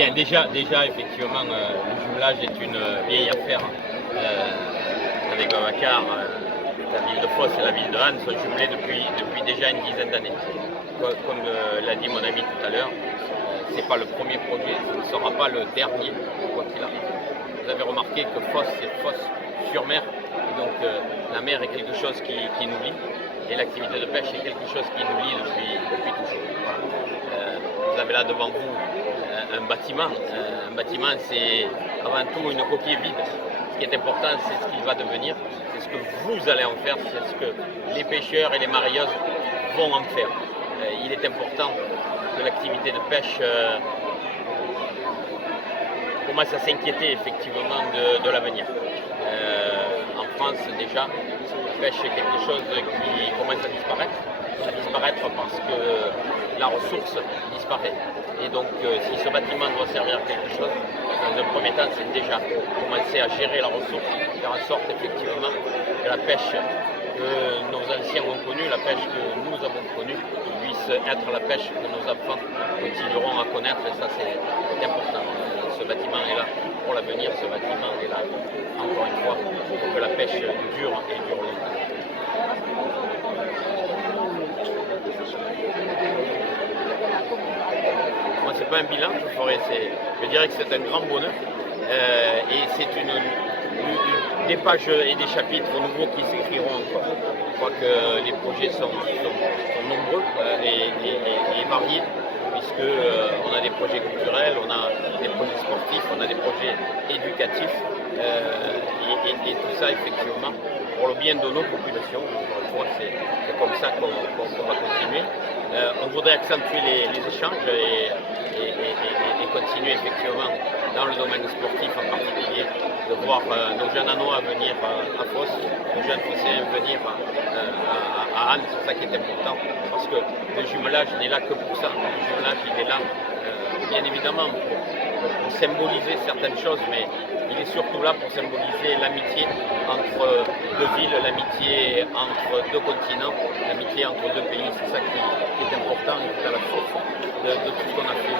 Bien, déjà effectivement, le jumelage est une vieille affaire. Avec Babacar, la ville de Fos et la ville de Han sont jumelées depuis déjà une dizaine d'années. Comme l'a dit mon ami tout à l'heure, ce n'est pas le premier projet, ce ne sera pas le dernier, quoi qu'il arrive. Vous avez remarqué que Fos, c'est Fos sur mer, et donc la mer est quelque chose qui nous lie, et l'activité de pêche est quelque chose qui nous lie depuis toujours. Voilà. Vous avez là devant vous un bâtiment. Un bâtiment, c'est avant tout une coquille vide. Ce qui est important, c'est ce qu'il va devenir, c'est ce que vous allez en faire, c'est ce que les pêcheurs et les marieuses vont en faire. Il est important que l'activité de pêche commence à s'inquiéter effectivement de l'avenir. En France, déjà, la pêche est quelque chose qui commence à disparaître parce que la ressource disparaît. Et donc, si ce bâtiment doit servir à quelque chose, dans un premier temps, c'est déjà commencer à gérer la ressource, faire en sorte effectivement que la pêche que nos anciens ont connue, la pêche que nous avons connue, puisse être la pêche que nos enfants continueront à connaître. Et ça, c'est important. Ce bâtiment est là pour l'avenir, ce bâtiment est là, encore une fois, pour que la pêche dure et dure longtemps. Moi, c'est pas un bilan que je ferais, je dirais que c'est un grand bonheur et c'est des pages et des chapitres nouveaux qui s'écriront encore. Je crois que les projets sont nombreux et variés, puisque on a des projets culturels, on a des projets sportifs, on a des projets éducatifs et tout ça effectivement pour le bien de nos populations. Encore une fois, c'est comme ça qu'on va continuer. On voudrait accentuer les échanges et continuer effectivement dans le domaine sportif en particulier, de voir nos jeunes Hanois venir à Fos, nos jeunes Phocéens venir à Anne, c'est ça qui est important, parce que le jumelage n'est là que pour ça. Le jumelage, il est là bien évidemment pour symboliser certaines choses, mais il est surtout là pour symboliser l'amitié entre deux villes, l'amitié entre deux continents, l'amitié entre deux pays. C'est ça qui est important et qui est à la source de tout ce qu'on a fait.